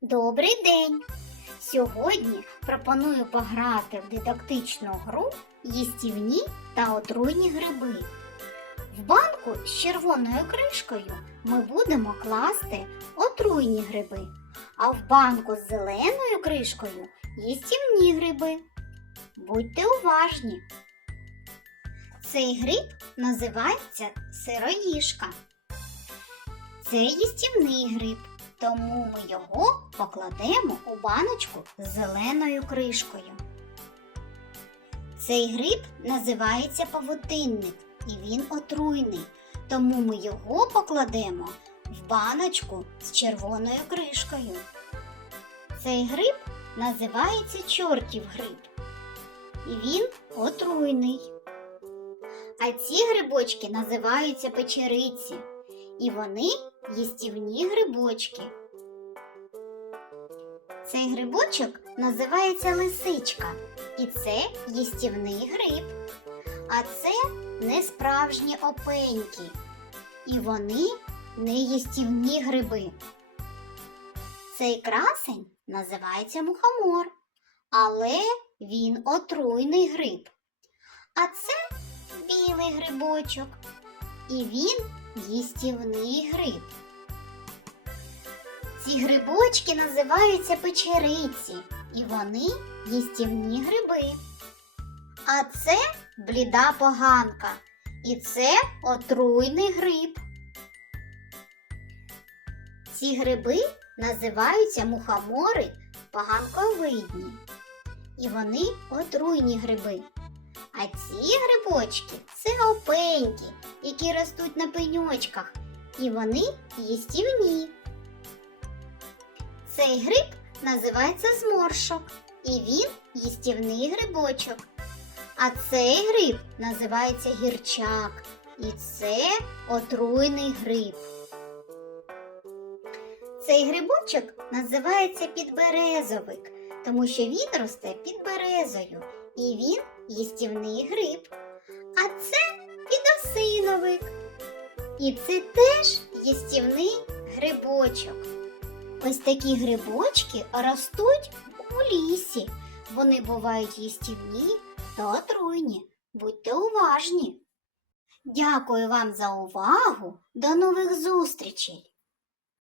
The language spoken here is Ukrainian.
Добрий день! Сьогодні пропоную пограти в дидактичну гру їстівні та отруйні гриби. В банку з червоною кришкою ми будемо класти отруйні гриби, а в банку з зеленою кришкою їстівні гриби. Будьте уважні. Цей гриб називається сироїжка. Це їстівний гриб, тому ми його покладемо у баночку з зеленою кришкою. Цей гриб називається павутинник і він отруйний, тому ми його покладемо в баночку з червоною кришкою. Цей гриб називається чортів гриб, і він отруйний. А ці грибочки називаються печериці, і вони їстівні грибочки. Цей грибочок називається лисичка, і це їстівний гриб. А це не справжні опеньки, і вони не їстівні гриби. Цей красень називається мухомор, але він отруйний гриб. А це білий грибочок, і він їстівний гриб. Ці грибочки називаються печериці, і вони їстівні гриби. А це бліда поганка, і це отруйний гриб. Ці гриби називаються мухомори поганковидні, і вони отруйні гриби. А ці грибочки це опеньки, які ростуть на пеньочках, і вони їстівні. Цей гриб називається зморшок, і він їстівний грибочок. А цей гриб називається гірчак, і це отруйний гриб. Цей грибочок називається підберезовик, тому що він росте під березою, і він їстівний гриб. А це підосиновик. І це теж їстівний грибочок. Ось такі грибочки ростуть у лісі. Вони бувають їстівні та отруйні. Будьте уважні. Дякую вам за увагу. До нових зустрічей!